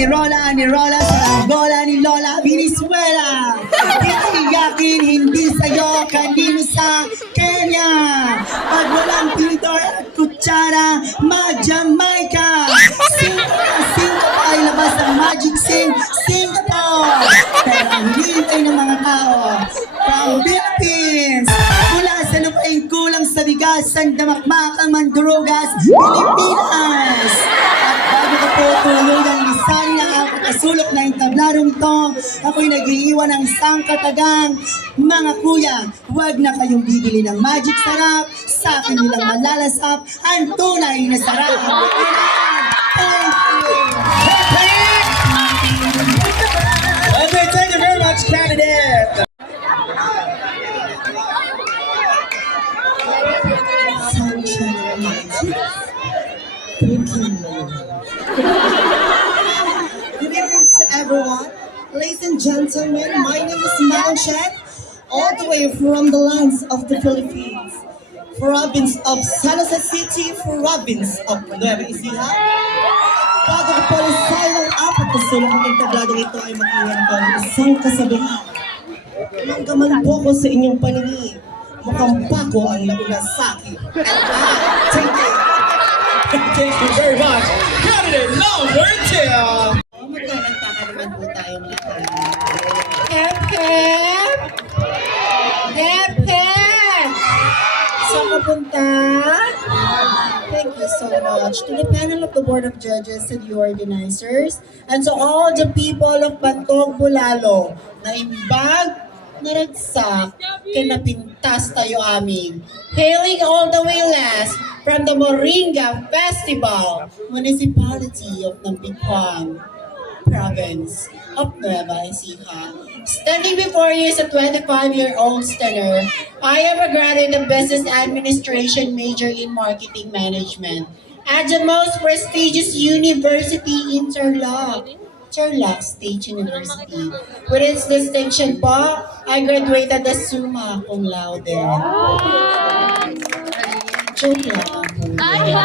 ni Rola sa bola ni Lola Venezuela. Iiyakin hindi sa'yo, kanino sa Kenya. Pag walang tinidor at kutsara, ma-Jamaica. Singapore ay labas ng Magic Singapore. Pero ang hintay ng mga tao from Philippines. Mula sa lupaing kulang sa bigas, ang damakmak ang mandurugas, Pilipinas. At bago ko po tuluyan, lisan na ang pagkasulok na yung tablarong to, ako'y nag-iiwan ng isang katagang, mga kuya, huwag na kayong bibili ng magic sarap, sa akin nilang malalasap, ang tunay na sarap. Thank you! Okay, thank you very much, candidate. Good evening to everyone. Ladies and gentlemen, my name is Malchet, all the way from the lands of the Philippines, province of San Jose City, province of Nueva Ecija. Bago ko polisay ng apat na sulong ng tabladong ito ay makiwan ko ng isang kasabihan. Manggaman po ko sa inyong paningin, mukhang pako ang nauna sa akin. Thank you. Thank you very much, candidate number 2. Maglalagtaka naman po tayong lahat. Hep, hep! Hep, hep! Saan ka punta? Thank you so much to the panel of the Board of Judges and the organizers, and to all the people of Bantog, Bulalo, na imbag, naragsak, kinapintas tayo amin. Hailing all the way last from the Moringa Festival, Municipality of Nampiquan, Province of Nueva Ecija. Standing before you is a 25-year-old stenner. I am a graduate of Business Administration major in Marketing Management at the most prestigious university in Tarlac State University. With its distinction po, I graduated as summa cum laude. Joke lang po. Ladies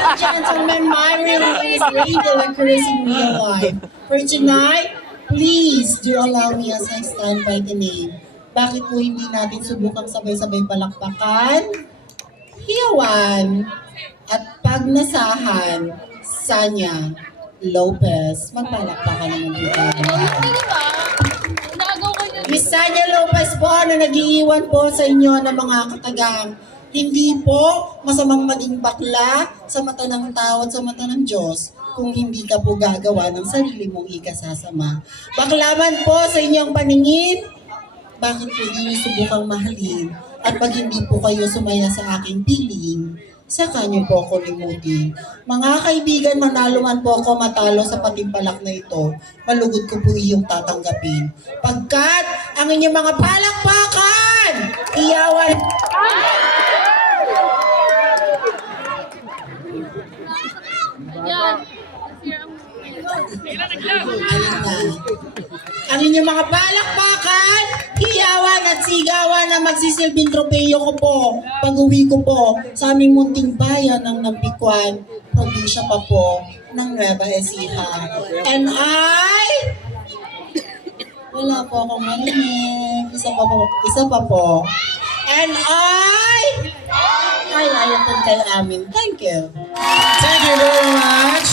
and gentlemen, my real name is Rachel occurs in real life. For tonight, please do allow me as I stand by the name. Bakit po hindi natin subukang sabay-sabay palakpakan, hiyawan, at pagnasahan, Sanya Lopez. Magpalakpakan naman po tayo. Miss Sanya Lopez po na nag-iiwan po sa inyo ng mga katagang. Hindi po masamang maging bakla sa mata ng tao at sa mata ng Diyos kung hindi ka po gagawa ng sarili mong ikasasama. Baklaman po sa inyong paningin, bakit po di niyo subukang mahalin? At pag hindi po kayo sumaya sa aking piling, saka niyo po ako limutin. Mga kaibigan, manalo man po ako matalo sa patimpalak na ito, malugod ko po iyong tatanggapin. Pagkat ang inyong mga palakpakan, iyawan... Ayun na. Ang inyong mga palakpakan, hiyawan at sigawan na magsisilbing tropeyo ko po pag-uwi ko po sa aming munting bayan ng Nampiquan, probinsya pa po ng Nueva Ecija. And wala po akong marinig. Isa pa po. And ay ayatun kay amin. Thank you. Thank you very much.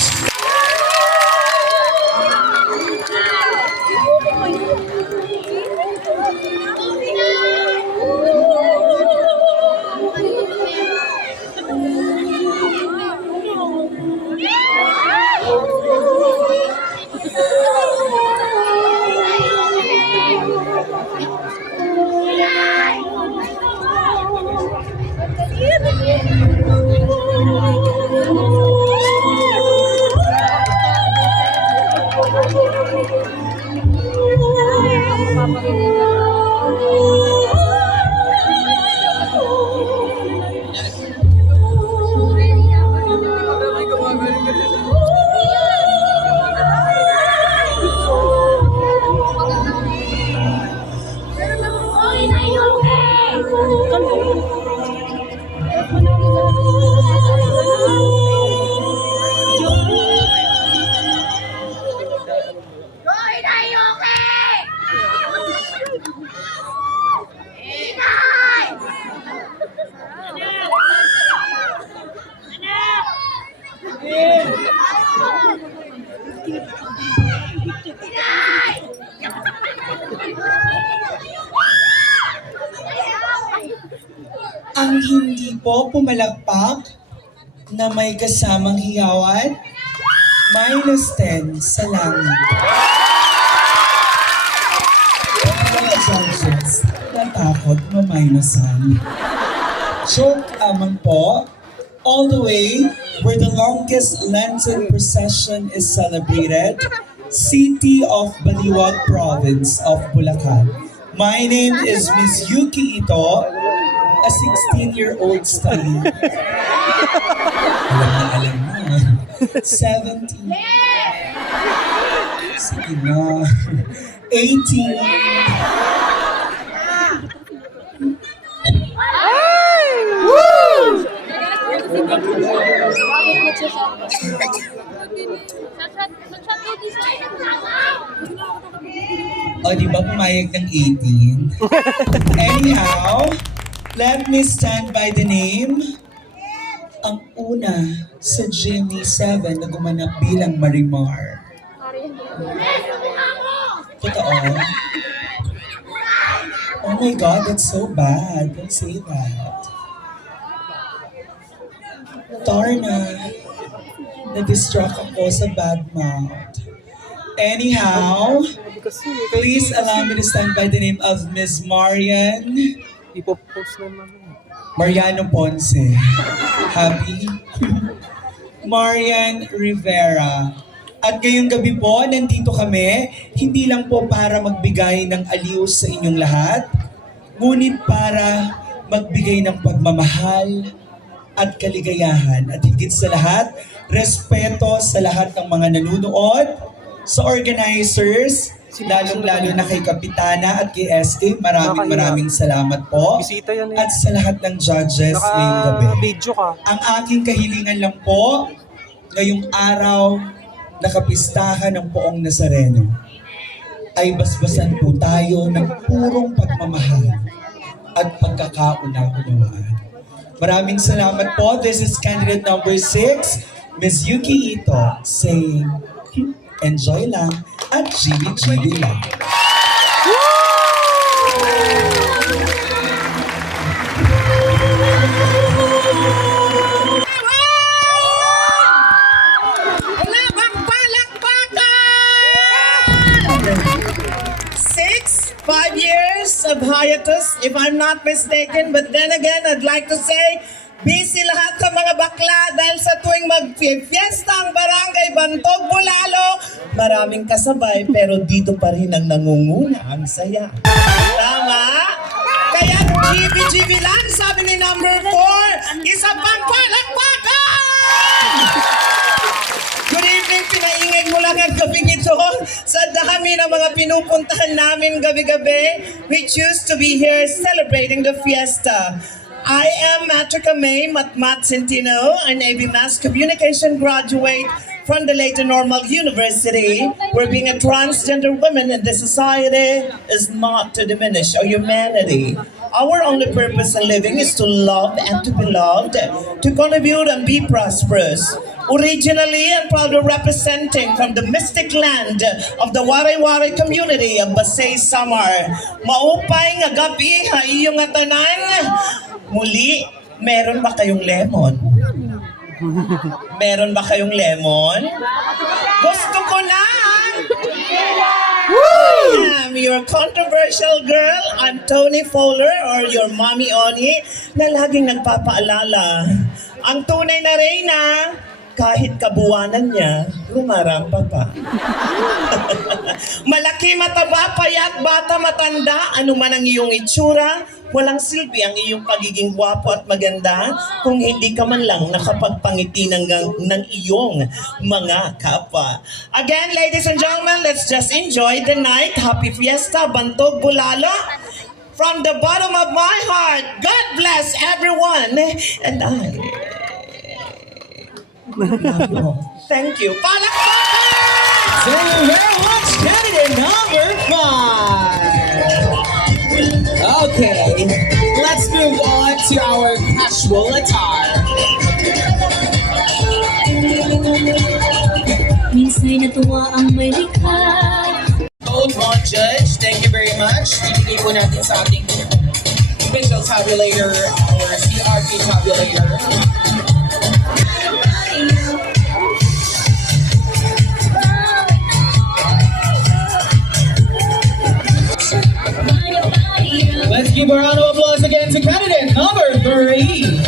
Ang hindi po pumalakpak na may kasamang hiyawan, -10 sa langit. Mga judges, natakot ma-minusan. Joke amang po, all the way where the longest Lenten procession is celebrated, City of Baliwag Province of Bulacan. My name is Miss Yuki Ito, a 16-year-old study. Alam na. 17. Sige na. 18. O, di ba pumayag ng 18? Anyhow, let me stand by the name. Ang una sa Jimmy 7 na gumanap bilang Marimar. Totoo? Oh my God, that's so bad. Don't say that. Darna, na-distract ako sa bad mouth. Anyhow, please allow me to stand by the name of Miss Marian. Ipopost na namin. Mariano Ponce. Happy? Marian Rivera. At ngayong gabi po, nandito kami, hindi lang po para magbigay ng aliw sa inyong lahat, ngunit para magbigay ng pagmamahal at kaligayahan. At higit sa lahat, respeto sa lahat ng mga nanunood, sa organizers, lalong-lalo na kay Kapitana at kay SK, maraming salamat po. Bisita yan eh. At sa lahat ng judges ngayong gabi. Naka-video ka. Ang aking kahilingan lang po, ngayong araw, nakapistahan ng Poong Nazareno, ay basbasan po tayo ng purong pagmamahal at pagkakauna-unawaan. Maraming salamat po. This is candidate number 6, Miss Yuki Ito, saying, enjoy lang at GB lang. Wala bang palakpakan! 5 years of hiatus, if I'm not mistaken. But then again, I'd like to say, busy lahat sa mga bakla dahil sa tuwing mag-fiesta ang barangay Bantog, Bulalo, maraming kasabay pero dito pa rin ang nangunguna ang saya. Tama? Kaya GB lang, sabi ni number 4, isa pang palakpakan! Good evening, pinaingay mo lang ang gabing ito. Sa dami ng mga pinupuntahan namin gabi-gabi, we choose to be here celebrating the fiesta. I am Matrika May Matmat Centino, an AB Mass Communication graduate from the Leyte Normal University, where being a transgender woman in this society is not to diminish our humanity. Our only purpose in living is to love and to be loved, to contribute and be prosperous. Originally and proudly representing from the mystic land of the Waray-Waray community of Basay, Samar. Maupay nga gabi ha iyong atanan. Muli, meron ba kayong lemon? Meron ba kayong lemon? Gusto ko na! I'm your controversial girl. I'm Tony Fowler or your mommy Oni na laging nagpapaalala. Ang tunay na reyna, kahit kabuwanan niya, rumarampa pa. Malaki, mataba, payat, bata, matanda, ano man ang iyong itsura, walang silbi ang iyong pagiging gwapo at maganda kung hindi ka man lang nakapagpangiti ng iyong mga kapwa. Again, ladies and gentlemen, let's just enjoy the night. Happy Fiesta, Bantog, Bulalo. From the bottom of my heart, God bless everyone. And I love you all. Thank you. Palakpakan! Thank you very much, candidate number 5. Okay, let's move on to our casual attire. Minsa'y natuwa ang may likha. Hold on, Judge. Thank you very much. Ibigay po natin sa ating official tabulator, our CRT tabulator. Let's give a round of applause again to candidate number 3.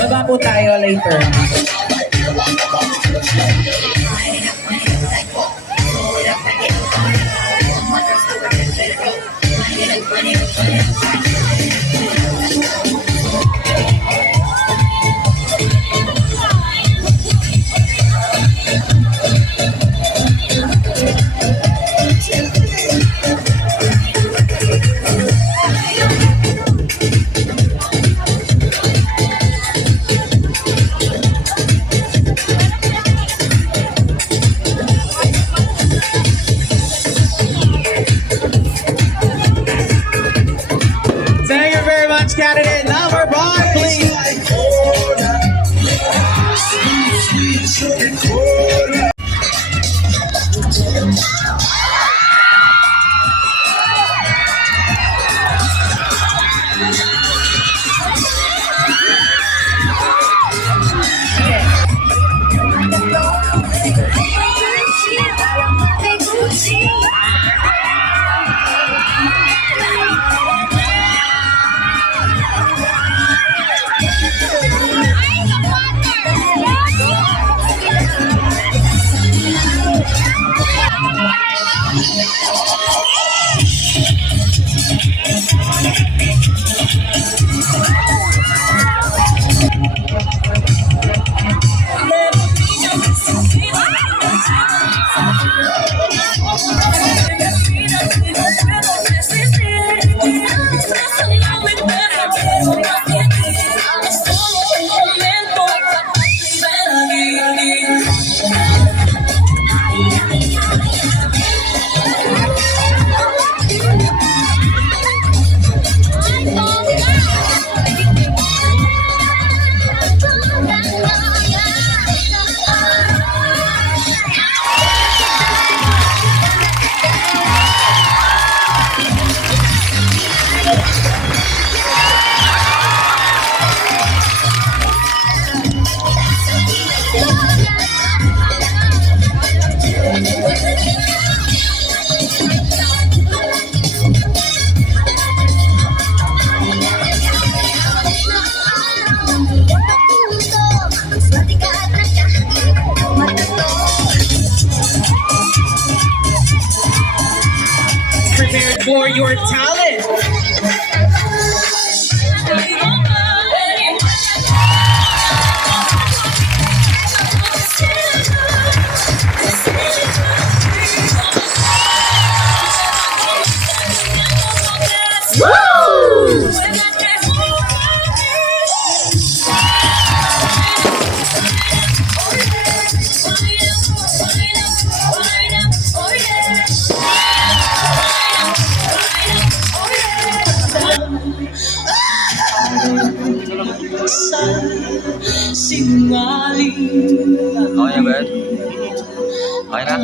Baba po tayo later. Thank you very much, candidate number 5, please. Prepared for your talent. Okay na ba? Okay na?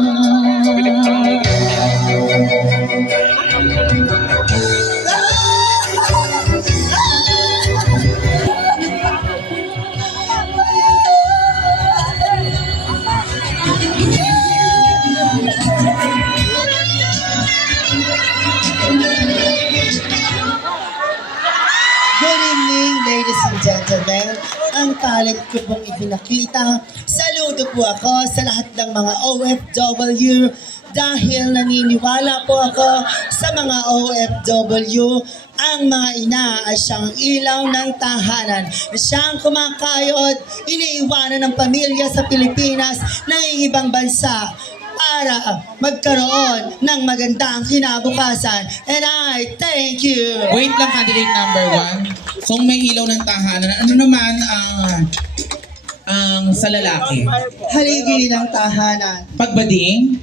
Good evening, ladies and gentlemen. Ang talent ko pong ipinakita. Saludo po ako sa lahat ng mga OFW dahil naniniwala po ako sa mga OFW. Ang mga ina ay siyang ilaw ng tahanan. Siyang kumakayod, iniiwanan ng pamilya sa Pilipinas ng ibang bansa para magkaroon ng magandang kinabukasan. And I thank you. Wait lang, candidate number 1. Kung may ilaw ng tahanan, ano naman ang ang sa lalaki? Haligi ng tahanan. Pagbading?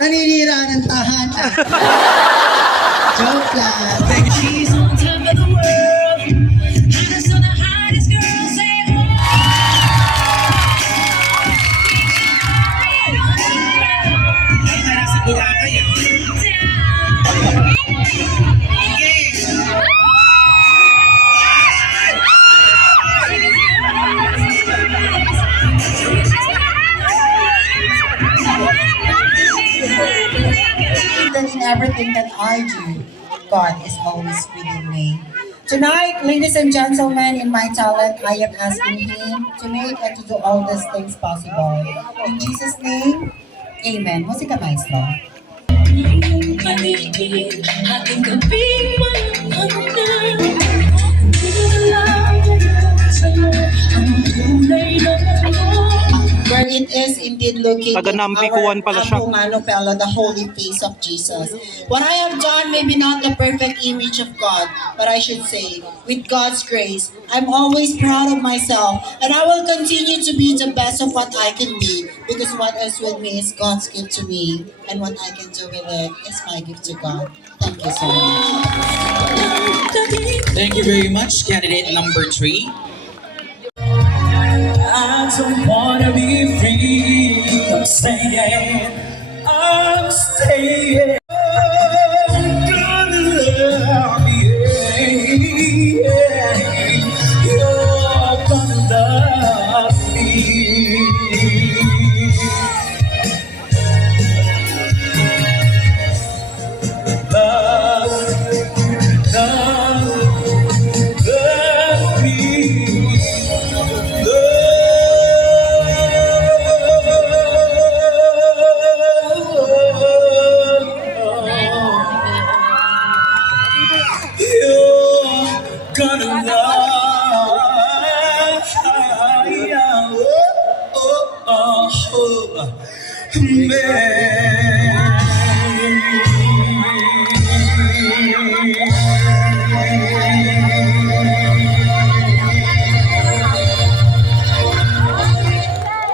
Naninira ng tahanan. Joke lang. She's on top of the world. Hottest of the hottest girls. Say, Ay, nasa Boracay ah. That in everything that I do, God is always within me. Tonight, ladies and gentlemen, in my talent, I am asking Him to make and to do all these things possible. In Jesus' name, Amen. Musika maestro. paligid, ating gabing walang hanggan. Pinalalaman sa'yo ang kulay ng mundo. Where it is indeed located Taga-Nampikuan pala siya. Ambungano Pala, the holy face of Jesus. What I have done, maybe not the perfect image of God, but I should say, with God's grace, I'm always proud of myself, and I will continue to be the best of what I can be, because what is with me is God's gift to me, and what I can do with it is my gift to God. Thank you so much. Thank you very much, candidate number 3. I don't wanna be free. I'm staying. I'm staying. I'm gonna love you. You're gonna love me. Love, love me. You're gonna love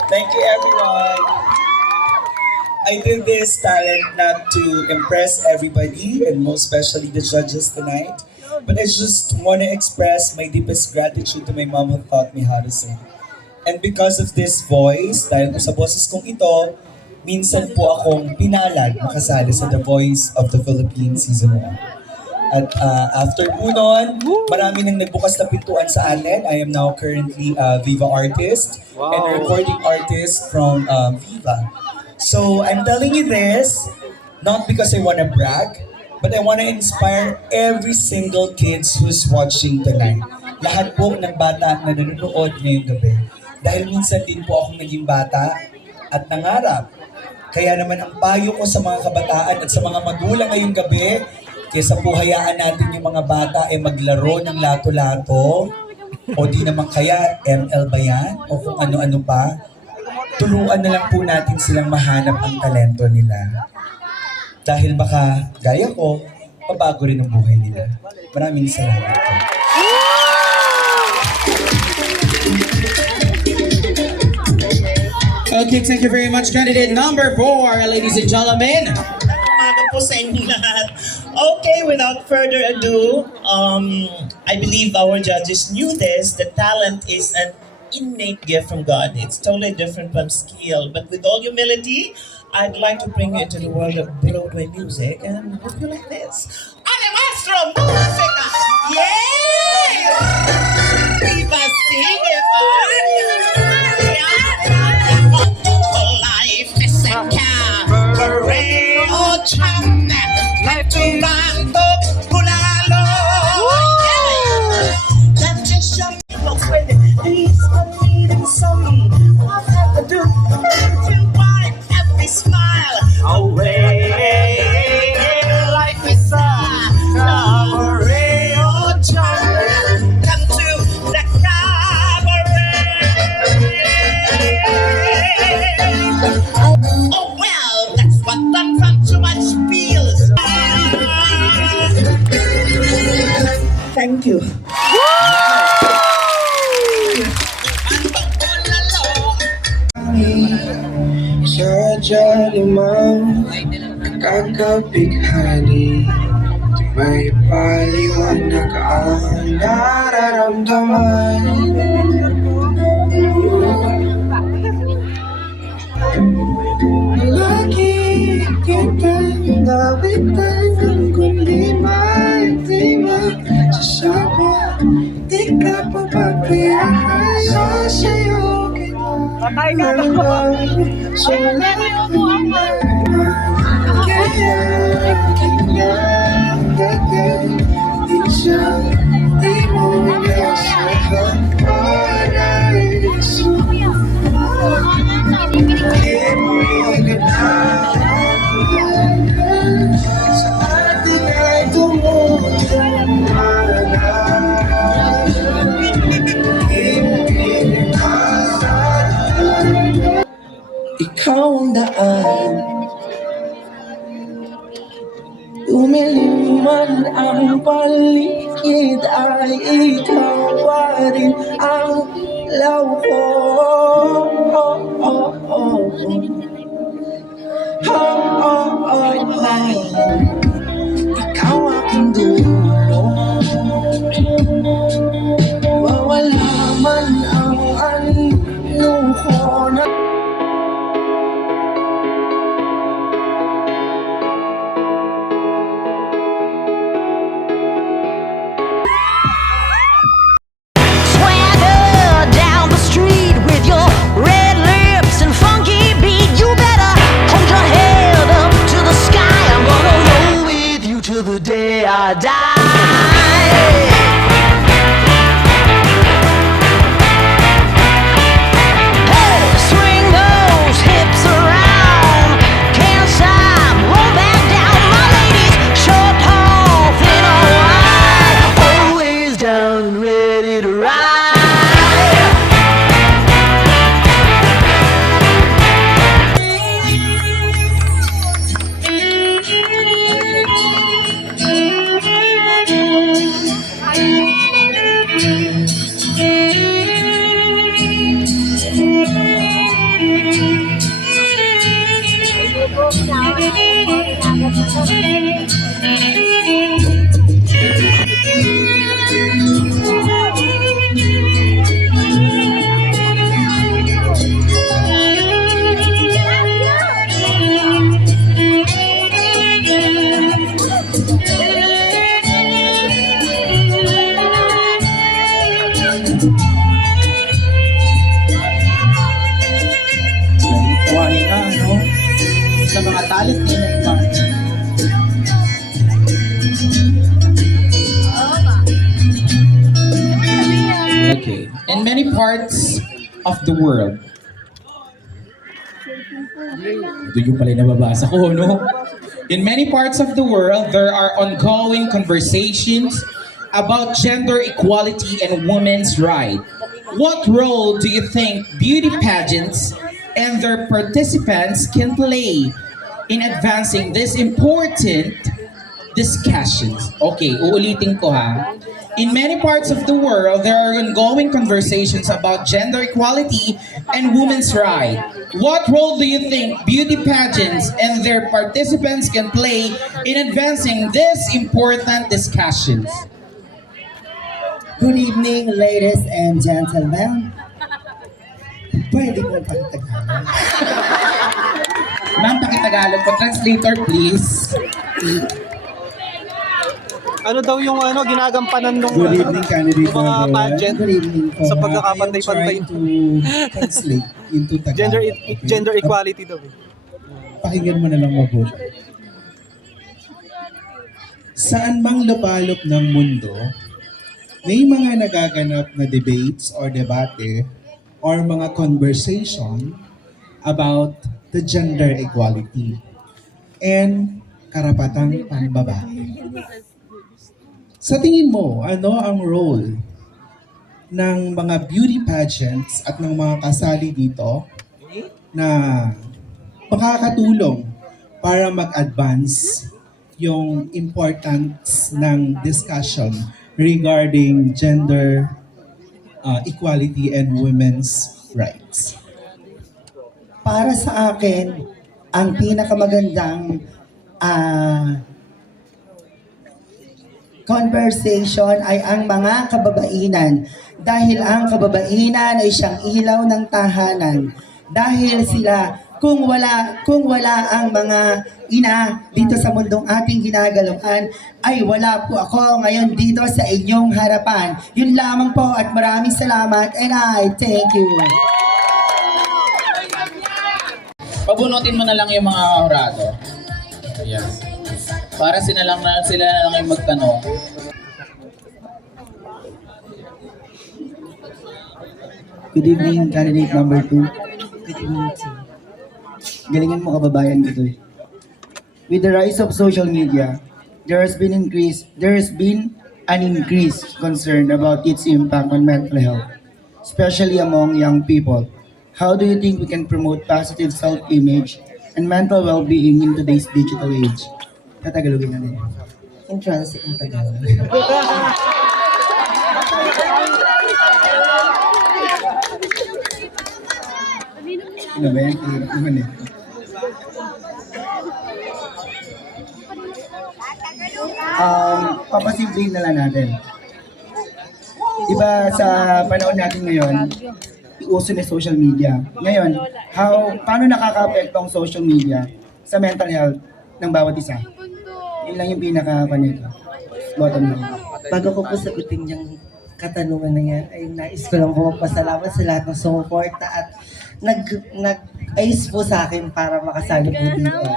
Thank you, everyone. I did this talent not to impress everybody and most especially the judges tonight, but I just want to express my deepest gratitude to my mom who taught me how to sing. And because of this voice, dahil po sa boses kong ito, minsan po akong pinalad makasali sa The Voice of the Philippines Season 1. At after po nun, marami nang nagbukas na pintuan sa atin. I am now currently a Viva artist and a recording artist from Viva. So I'm telling you this, not because I want to brag, but I want to inspire every single kids who's watching tonight. Lahat po ng bata na nanonood ngayong gabi. Dahil minsan din po akong naging bata at nangarap. Kaya naman ang payo ko sa mga kabataan at sa mga magulang ngayong gabi, kaysa po hayaan natin yung mga bata ay maglaro ng lato-lato, o di naman kaya ML ba yan, o kung ano-ano pa, turuan na lang po natin silang mahanap ang talento nila. Dahil baka, gaya ko, pabago rin ang buhay nila. Maraming salamat po. Okay, thank you very much, candidate number 4, ladies and gentlemen. Umaga po sa inyo lahat. Okay, without further ado, I believe our judges knew this. The talent is an innate gift from God. It's totally different from skill. But with all humility, I'd like to bring you into the world of Broadway music and hope you like this. Ale Maestro Musica! Yay! Viva sing it, life is a cabaret, oh, chum, life to manto, pulalo. That just shows when he's needing some. I've had to do to wipe every smile away. Life is a cabaret, oh, chum, come to the oh well, that's what done from too much feels. Thank you. langit Sadya lamang kakapighani May paliwanag ang nararamdaman Lagi kitang nabitan kundi may sasama Di ka papapayahan sa sa'yo kita Kaya di siya di mo niya sa paraiso sa ating ay ikaw ang daan Umilim man ang paligid ay ikaw pa rin ang ilaw ko Ikaw aking dulo Mawala man ang ano ko na Swagger down the street with your red lips and funky beat. You better hold your head up to the sky. I'm gonna roll with you till the day I die. Hey, swing those hips around. Can't stop, roll back down. My ladies, short, tall, thin or wide, always down and ready to ride. Buhay nga, no? Sa mga talent niya na iba. Okay. In many parts of the world, ito yung pala nababasa ko, no? In many parts of the world, there are ongoing conversations about gender equality and women's rights. What role do you think beauty pageants and their participants can play in advancing this important discussions? Okay, uulitin ko ha. In many parts of the world, there are ongoing conversations about gender equality and women's rights. What role do you think beauty pageants and their participants can play in advancing these important discussions? Good evening, ladies and gentlemen. Pwede ko pakitagalog. Ma'am, pakitagalog po. Translator, please. Ano daw yung ginagampanan ng Good evening, candidate mga number one. pageant Good evening po. sa pagkakapantay-pantay. I am trying to translate into Tagalog. Gender equality daw. Pakinggan mo na lang mabuti. Saan mang lupalop ng mundo, may mga nagaganap na debates or debate or mga conversation about the gender equality and karapatang pambabae. Sa tingin mo, ano ang role ng mga beauty pageants at ng mga kasali dito na makakatulong para mag-advance yung importance ng discussion regarding gender equality and women's rights? Para sa akin, ang pinakamagandang conversation ay ang mga kababainan. Dahil ang kababainan ay siyang ilaw ng tahanan. Dahil sila, kung wala ang mga ina dito sa mundong ating ginagaluhan, ay wala po ako ngayon dito sa inyong harapan. Yun lamang po at maraming salamat and I thank you. Pabunutin mo na lang yung mga hurado. Ayan. Para sila na lang yung magtanong. Good evening, candidate number 2. Good evening, sir. Galingan mo kababayan ko to eh. With the rise of social media, there has been an increased concern about its impact on mental health, especially among young people. How do you think we can promote positive self-image and mental well-being in today's digital age? Tatagalogin na din. In transit in Tagalog. Ano ba yan? Hirap naman eh. Papasimplihin na lang natin. Diba sa panahon natin ngayon, uso na social media. Ngayon, paano nakaka-apekto ang social media sa mental health ng bawat isa? Yun lang yung pinaka-panito. Bottom line. Bago ko po sagutin yung katanungan na yan, ay nais ko lang po magpasalamat sa lahat ng sumuporta at nag-ayos po sa akin para makasali po dito.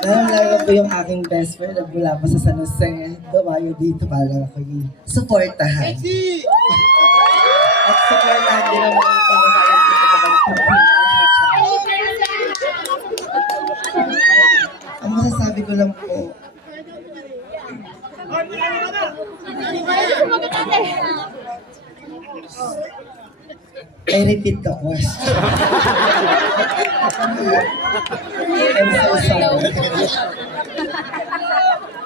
Lalo po yung aking best friend na mula po sa San Jose, dumayo dito para ako yung supportahan. At supportahan din naman yung pangalaman ko sa pagkakas. Ang masasabi ko lang po, I repeat the question. I'm so sorry.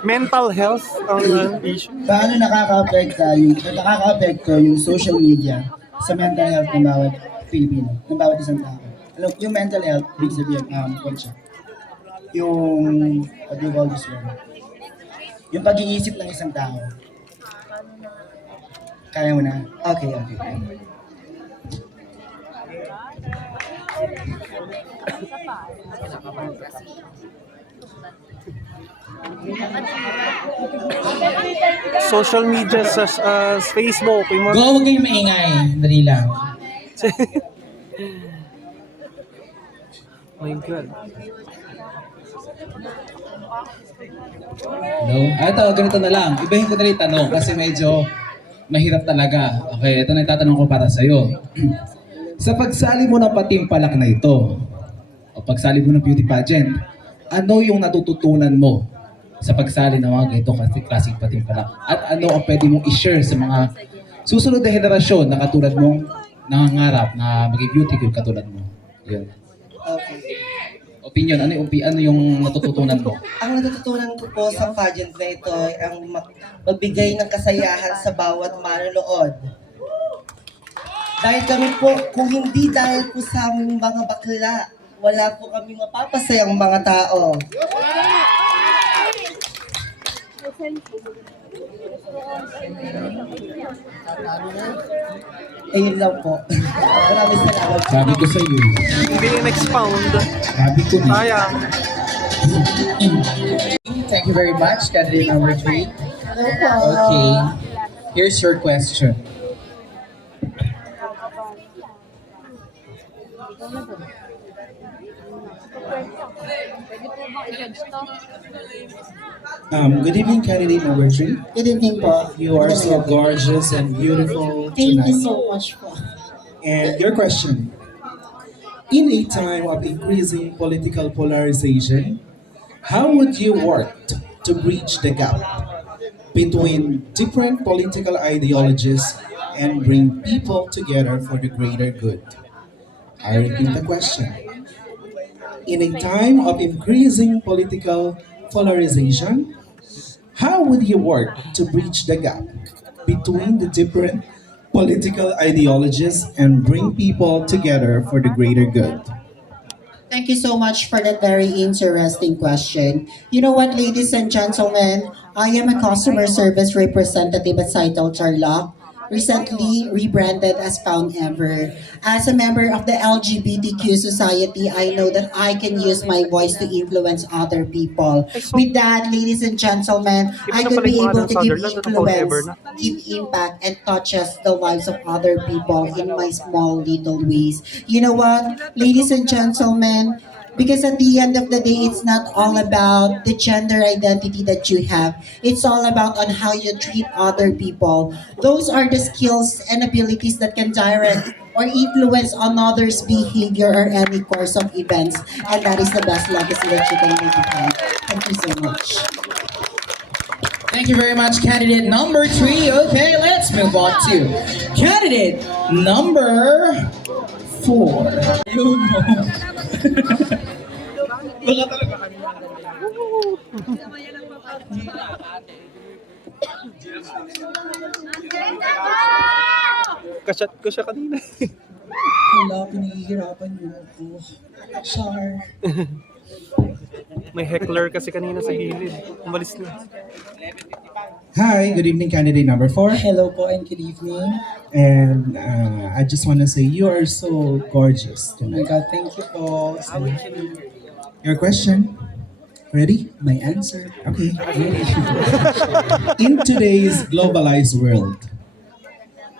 Mental health ang issue. Paano nakaka-apekto yung social media sa mental health ng bawat Pilipino, ng bawat isang tao? Alam, yung mental health, big sabihin, konsya. Yung, what do you call this one? Yung pag-iisip ng isang tao. Kaya mo na? Okay. Social media sa Facebook. Yung mga... Go, huwag kayong maingay. Dali lang. My God. Hello? Ito, ganito na lang. Ibahin ko na rin tanong kasi medyo mahirap talaga. Okay, ito na yung tatanong ko para sa'yo. Sa pagsali mo ng patimpalak na ito, o pagsali mo ng beauty pageant, ano yung natututunan mo sa pagsali ng mga ganito klaseng patimpalak? At ano ang pwede mong i-share sa mga susunod na henerasyon na katulad mong nangangarap na maging beauty queen katulad mo? Yun. Okay. Opinion, ano yung natututunan mo? Ang natutunan ko po sa pageant na ito ay ang magbigay ng kasayahan sa bawat manonood. Dahil kami po, kung hindi dahil po sa aming mga bakla, wala po kami mapapasayang mga tao. Ayun lang po. Maraming salamat. Sabi ko sa iyo. Hindi in-expound. Sabi ko na. Sayang. Thank you very much, candidate number 3. Okay. Here's your question. Good evening, candidate number 3. Good evening po. You are so gorgeous and beautiful Thank you tonight. so much po. And your question. In a time of increasing political polarization, how would you work to bridge the gap between different political ideologies and bring people together for the greater good? I repeat the question. In a time of increasing political polarization, how would you work to bridge the gap between the different political ideologies and bring people together for the greater good? Thank you so much for that very interesting question. You know what, ladies and gentlemen? I am a customer service representative at Cytel Charlock, recently rebranded as Found Ever. As a member of the LGBTQ society, I know that I can use my voice to influence other people. With that, ladies and gentlemen, I could be able to give influence, give impact, and touches the lives of other people in my small little ways. You know what, ladies and gentlemen, because at the end of the day, it's not all about the gender identity that you have. It's all about on how you treat other people. Those are the skills and abilities that can direct or influence on others' behavior or any course of events. And that is the best legacy that you can leave behind. Thank you so much. Thank you very much, candidate number 3. Okay, let's move on to candidate number 4. You know. Baka talaga. Kasyat ko siya kanina. Wala, pinahihirapan niyo ako. Char. May heckler kasi kanina sa gilid. Umalis na. Hi, good evening, candidate number 4. Hello po and good evening. And I just want to say you are so gorgeous Oh my tonight. God, thank you po. Your question? Ready? My answer. Okay. In today's globalized world,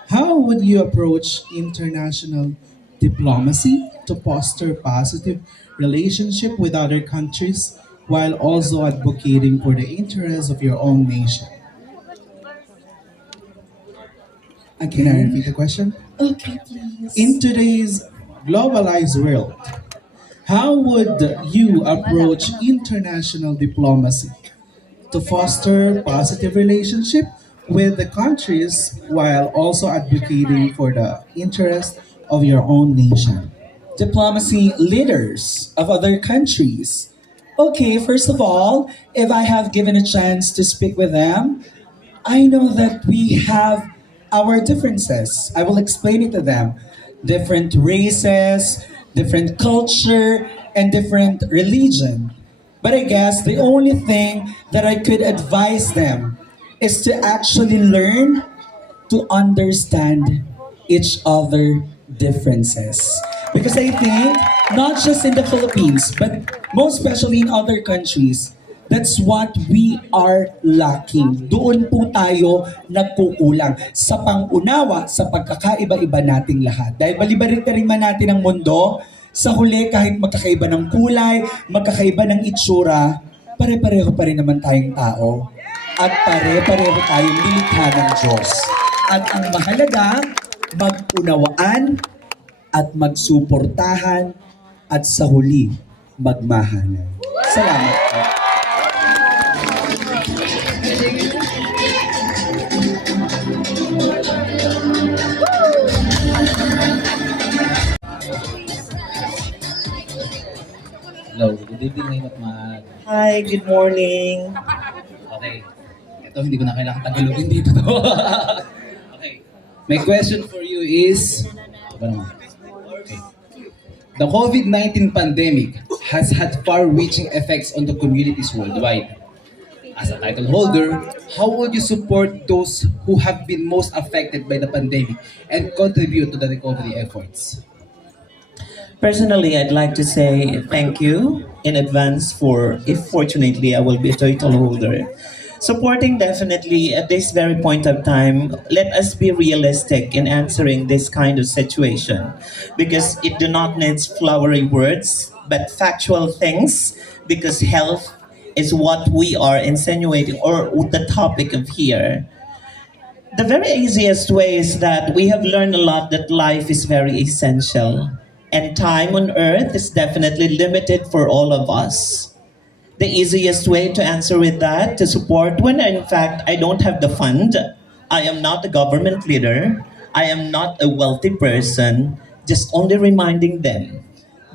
how would you approach international diplomacy to foster positive relationship with other countries while also advocating for the interests of your own nation? Can I repeat the question? Okay, please. In today's globalized world, how would you approach international diplomacy to foster positive relationship with the countries while also advocating for the interest of your own nation? Diplomacy leaders of other countries. Okay, first of all, if I have given a chance to speak with them, I know that we have our differences. I will explain it to them. Different races, different culture, and different religion. But I guess the only thing that I could advise them is to actually learn to understand each other differences. Because I think, not just in the Philippines, but most especially in other countries, that's what we are lacking. Doon po tayo nagkukulang sa pangunawa sa pagkakaiba-iba nating lahat. Dahil balibarin man natin ang mundo, sa huli kahit magkakaiba ng kulay, magkakaiba ng itsura, pare-pareho pa rin naman tayong tao. At pare-pareho tayong nilikha ng Diyos. At ang mahalaga, mag-unawaan at magsuportahan at sa huli, magmahalan. Salamat po. Hello, good evening, Matmat. Hi, good morning. Okay. Ito, hindi ko na kailangan tagalogin dito. Okay. My question for you is, okay. The COVID-19 pandemic has had far-reaching effects on the communities worldwide. As a title holder, how would you support those who have been most affected by the pandemic and contribute to the recovery efforts? Personally, I'd like to say thank you in advance for, if fortunately I will be a title holder. Supporting definitely at this very point of time, let us be realistic in answering this kind of situation because it do not need flowery words but factual things because health is what we are insinuating or the topic of here. The very easiest way is that we have learned a lot that life is very essential and time on earth is definitely limited for all of us. The easiest way to answer with that, to support, when in fact I don't have the fund, I am not a government leader, I am not a wealthy person, just only reminding them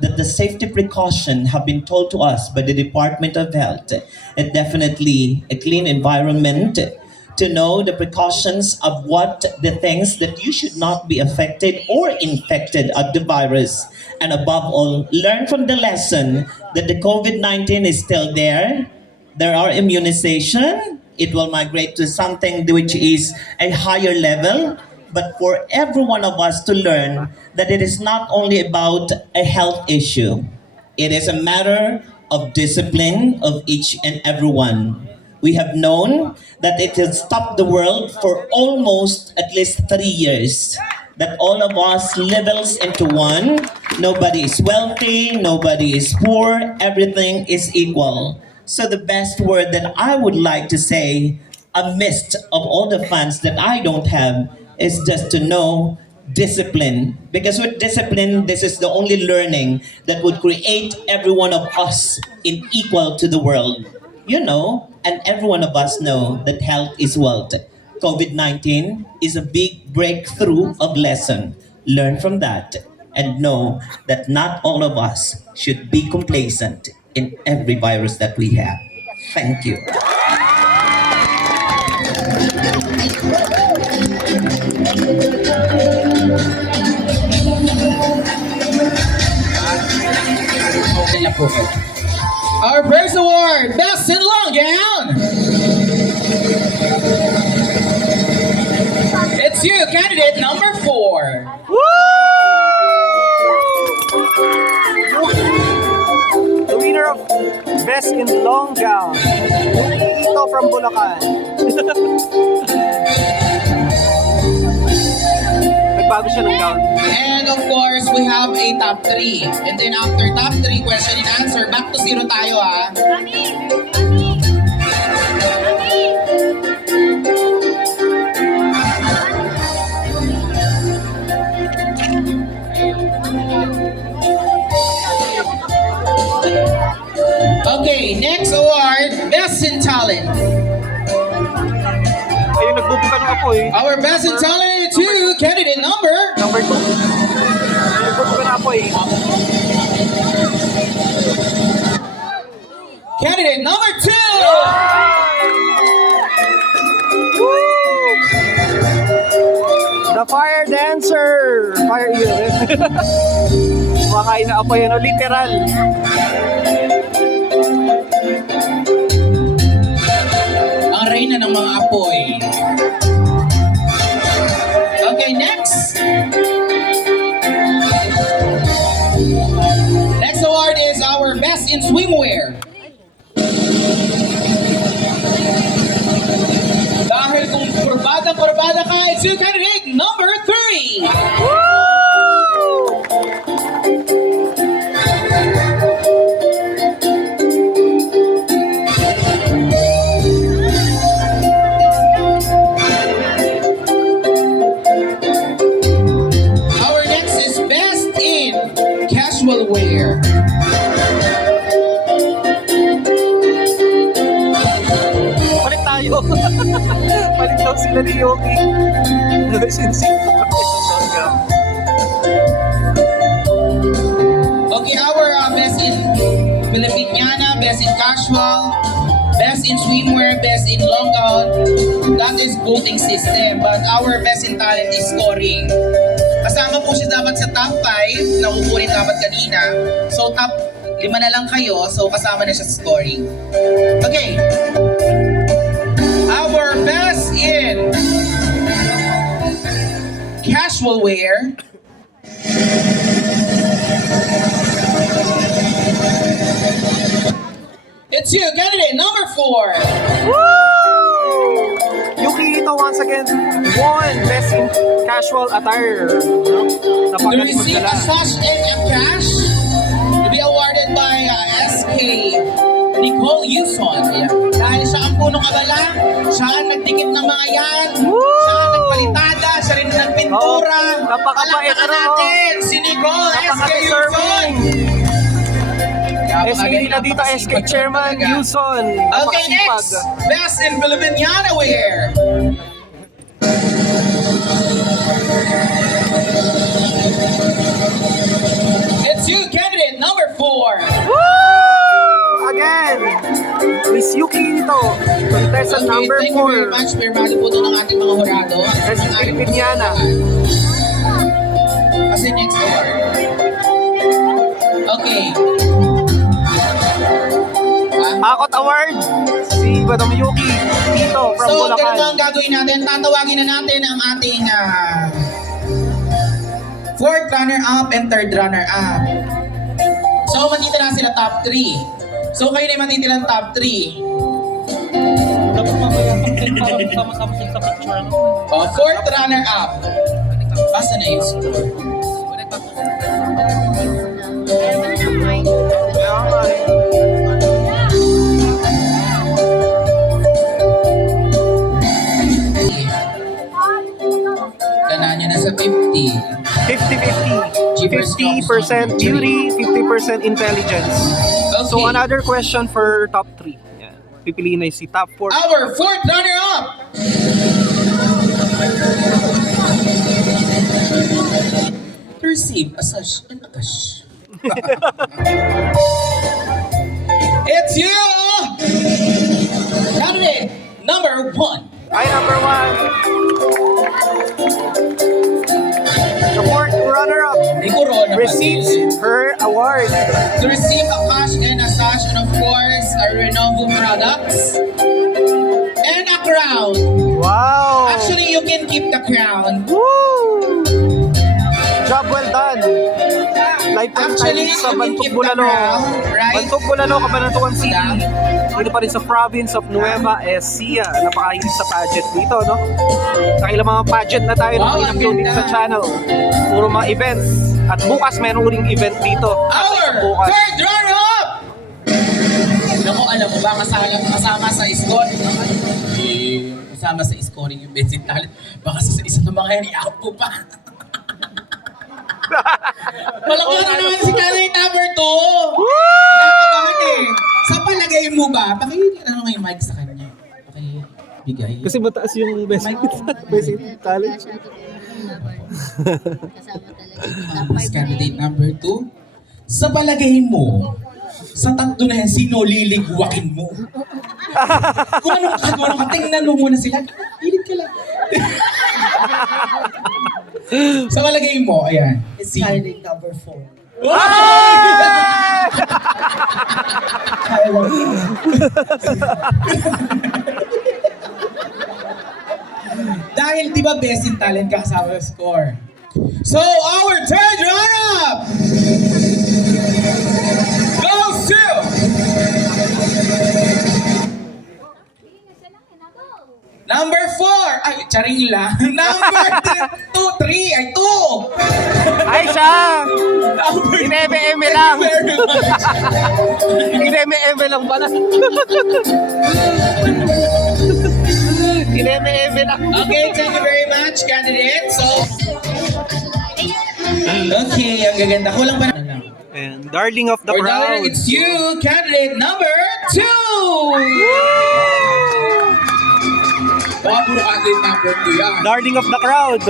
that the safety precaution have been told to us by the Department of Health, and definitely a clean environment, to know the precautions of what the things that you should not be affected or infected of the virus. And above all, learn from the lesson that the COVID-19 is still there. There are immunization. It will migrate to something which is a higher level. But for every one of us to learn that it is not only about a health issue. It is a matter of discipline of each and every one. We have known that it has stopped the world for almost at least 3 years. That all of us levels into one. Nobody is wealthy, nobody is poor, everything is equal. So the best word that I would like to say, amidst of all the fans that I don't have, is just to know discipline. Because with discipline, this is the only learning that would create every one of us in equal to the world. You know, and every one of us know that health is wealth. COVID-19 is a big breakthrough of lesson. Learn from that and know that not all of us should be complacent in every virus that we have. Thank you. Our first award, Best in Long Gown. It's you, candidate number 4. The winner of Best in Long Gown. Ito from Bulacan. Nagbago siya ng gown. And of course, we have a top 3. And then after top 3, question and answer, back to 0 tayo ha. Okay, next award, Best in Talent. Ayun, nagbubuka ng apoy. Our Best in Talent to candidate number 2. Nagbubuka ng apoy. Candidate number 2. The fire dancer. Fire ear. Kumakain na apoy, ano, literal. Ang reyna ng mga apoy. Okay, next. Next award is our Best in Swimwear. Dahil kung kurbada ka, it's your candidate number 3. Our next is Best in Casual Wear. Palit tayo. Palit daw sila ni Yoki. Okay, our Best in Filipiniana, Best in Casual, Best in Swimwear, Best in Long Gown. That is voting system. But our Best in Talent is scoring. Kasama po siya dapat sa top 5 na kukunin dapat kanina. So top 5 na lang kayo. So kasama na siya sa scoring. Okay. Our Best in Casual Wear. It's you, candidate number 4. Yuki Ito once again won Best in Casual Attire. To Napagaling mo receive a sila. sash and a cash to be awarded by SK Nicole Yuson. Ayan. Dahil siya ang punong abala, siya ang nagdikit ng mga yan, siya ang nagpalitada, siya rin ang nagpintura. Napakabait, Palakpakan ano? natin si Nicole SK Yuson. Napaka-deserving. SK na dito, SK Chairman Yuson. Okay, next, Best in Filipiniana Wear. It's you, candidate number 4. Again, Miss Yuki Ito, Present number Thank you very 4. much. Pirmado po ito ng ating mga hurado. Best in Filipiniana. Kasi next award. Okay. Akot Award, si Madam Yuki dito from So, ganito Bulacan. ang gagawin natin. Tatawagin na natin ang ating fourth runner-up and third runner-up. So, matitira sila top 3. So, kayo na yung matitira top 3. Oh, fourth runner-up. Basta na yung score. Ganaan nyo na sa 50. 50-50. 50% beauty, 50% intelligence. Okay. So another question for top 3. Yan. Pipiliin na si top 4. Our fourth runner-up! Receive a sash and a cash. It's you! Candidate number 1. Ay, number 1. The fourth runner-up May corona pa receives din. her award. To receive a cash and a sash and of course a Renovo products and a crown. Wow! Actually, you can keep the crown. Woo! Job well done. Lifetime Actually, talent sa you can Bantog keep the Bulalo. crown, right? Bantog Bulalo, Cabanatuan City. Dito pa rin sa province of Nueva Ecija. Napakahilig sa pageant dito, no? Nakailang mga pageant na tayo Wow, na ang in-upload dito ganda. sa channel. Puro mga events. At bukas meron uling event dito. Our Bukas. third runner-up! Naku, alam mo ba, kasama sa score. Kasama sa scoring yung basic talent. Baka sa isa ng mga yan, i-out ko pa. Malaki na naman si candidate number 2. Nakakabahan eh. Sa palagay mo ba, ano nga yung mic sa kanya? Pakibigay. Kasi mataas yung basic talent. Candidate number 2. Sa palagay mo, sa tatlo na yan, sino liligwakin mo? Kung anong tingnan mo muna sila. Hilig ka lang. Sa palagay mo, ayan. It's candidate number 4. Dahil di ba best in talent ka kasama sa score. So, our third runner-up goes to number 4. Ay, charing lang. Number 3. Ay, 2. Ay, siya! Number Ineme-eme lang. Very much. Ineme-eme lang pala. Ineme-eme lang. Okay, thank you very much, candidate. So, okay, ang gaganda. Kulang pa na lang. And darling of the Or crowd. darling, it's you, candidate number 2. Baka puro candidate number 2 yan. Darling of the crowd.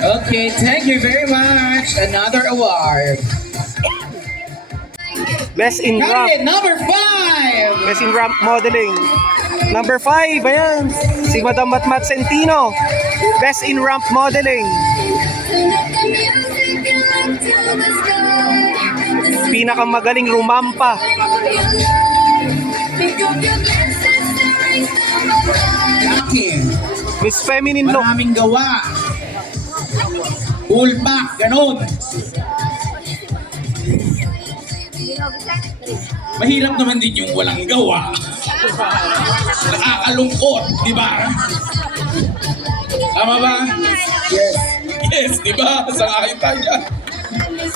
Okay, thank you very much. Another award. Best in ramp. Candidate number 5. Best in ramp modeling. Number 5, ayan. Si Madam Matmat Centino. Best in ramp modeling. Pinakamagaling rumampa. Laki. Miss Feminine Look. Maraming gawa. Full back, ganun. Mahirap naman din yung walang gawa. Nakakalungkot, di ba? Tama ba? Yes. Yes, di ba? Sangayon tayo dyan.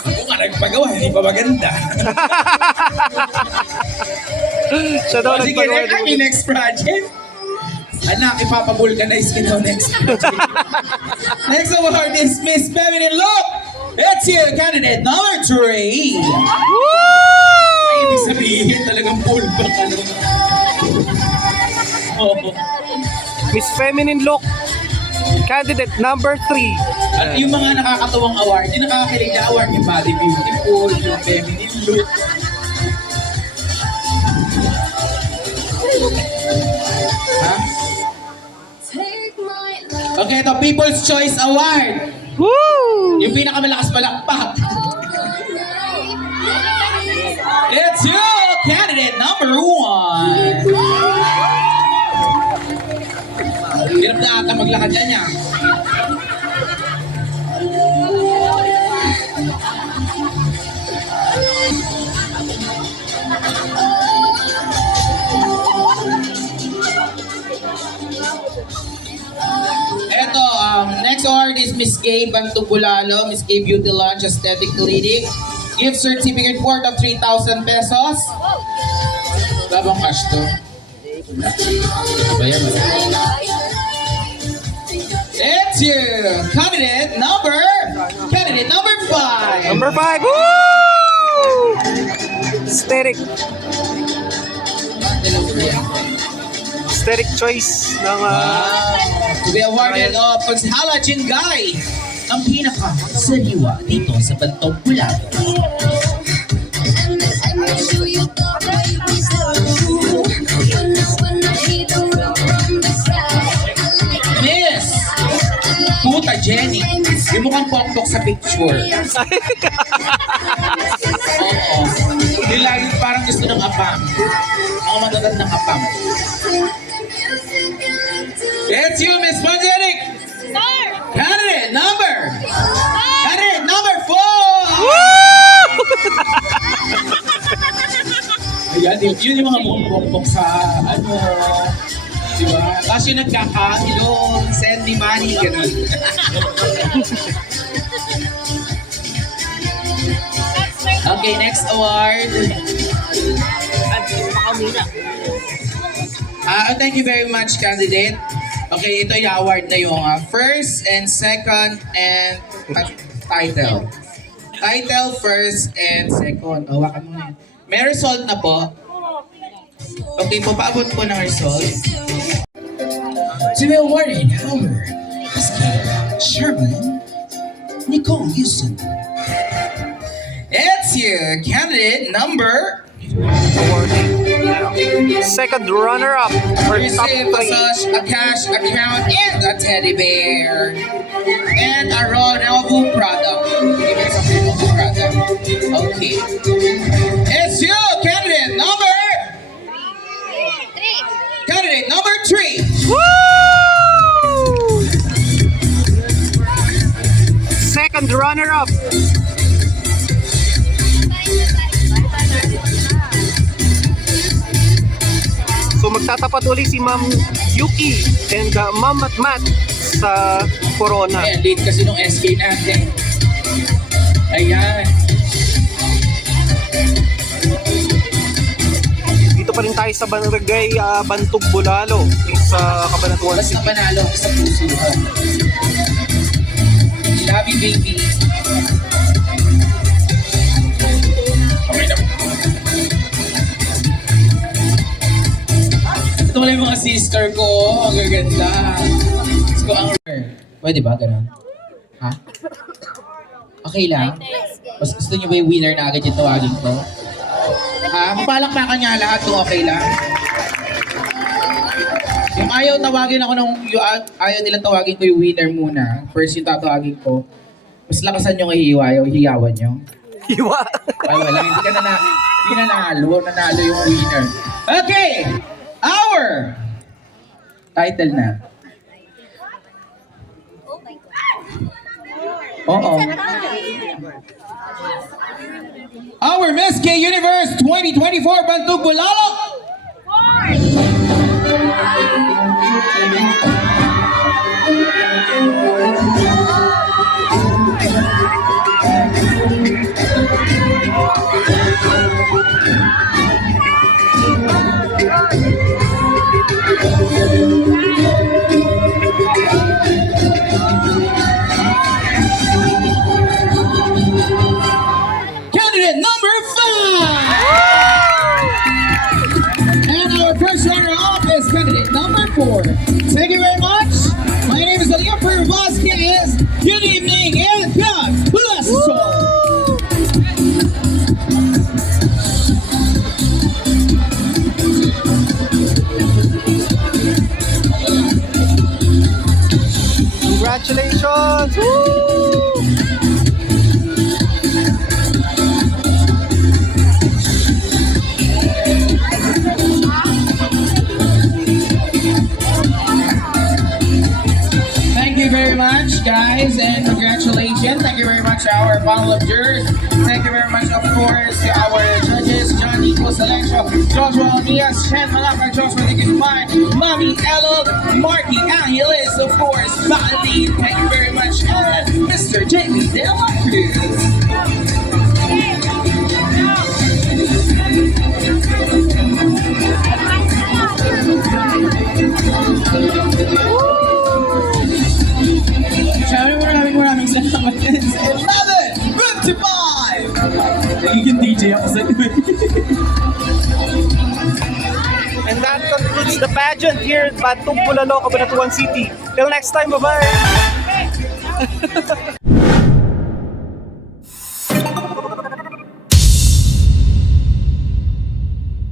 Kung ka nagpagawa, hindi pa maganda. Siya daw Sige, nagpagawa. next project. Anak, ipapabulkanize kita next project. Next award is Miss Feminine Look. Let's hear candidate number 3. Ay, ibig sabihin talagang pulpa ka naman. Oh. Miss Feminine Look. Candidate number 3. At yung mga nakakatawang award, yung nakakakilig na award, yung Body Beautiful, yung Feminine Look. Ha? Okay, ito, People's Choice Award. Woo! Yung pinakamalakas palakpak. It's you, candidate number 1. Hirap na ata maglakad yan niya. Eto, next award is Miss Gay Bantubulalo, Miss Gay Beauty Lunch Aesthetic Leading. Gift certificate worth of 3,000 pesos. Labang cash to. Ba yan? It's you, candidate number 5. Number 5. Woo! Aesthetic. Aesthetic choice ng To be awarded of Hala Jingay, ang pinaka-sariwa dito sa Bantog Bulalo. Miss Tuta Jenny, yung mukhang pokpok sa picture. Oo. Yung lagi parang gusto ng apam. Mga magagandang apam. It's you, Miss Pangenic! Candidate number 4! Ayan, yun yung mga mukhang sa ano, di ba? Tapos yung nagkakahilong, send me money, gano'n. Okay, next award. Thank you very much, candidate. Okay, ito yung award na yung first and second and title. Title, first and second. Hawakan mo na yun. May result na po. Okay po, paabot po ng result. To be awarded, Howard, Sherman, Nicole Houston. It's you, candidate number second runner-up for top receive 3. a cash account and a teddy bear and a Renovo product. Give me some Renovo product. Okay. It's you, candidate number 3. Woo! Second runner-up. So magtatapat uli si Ma'am Yuki and Ma'am Matt sa Corona. Ayan, late kasi nung SK natin. Ayan. Dito pa rin tayo sa Barangay Bantog Bulalo sa Cabanatuan Basta City. panalo sa puso. Love you, baby. Okay na. Ito pala yung mga sister ko. Ang gaganda. Gusto ko ang... Pwede ba? Ganun? Ha? Okay lang? Mas gusto niyo ba yung winner na agad yung tawagin ko? Ha? Mapalakpakan niya lahat kung okay lang. Yung ayaw tawagin ako ayaw nila tawagin ko yung winner muna. First yung tatawagin ko. Mas lakasan yung hihiyawan nyo. Hiwa! Ay, wala. Hindi nanalo. Nanalo yung winner. Okay! Our title na. Oo. Our Miss K Universe 2024 Bantog Bulalo! Candidate number 5! And our first runner-up is candidate number 4. Thank you very much. My name is Aliampur Vasquez. Good evening and God bless us all. Congratulations! Woo! Thank you very much, guys, and congratulations. Thank you very much to our panel of jurors. Thank you very much, of course, to our judges, John Nico Salencio, Joshua Almias, Chen Malaka, Joshua Digimai, Mami Elo, Marky Angeles, of course, Valerie. Thank you very much, and Mr. Jamie De La Cruz. Maraming salamat din sa 11:55. Nagiging DJ ako sa And that concludes the pageant here at Batong Bulalo, Cabanatuan City. Till next time, bye-bye!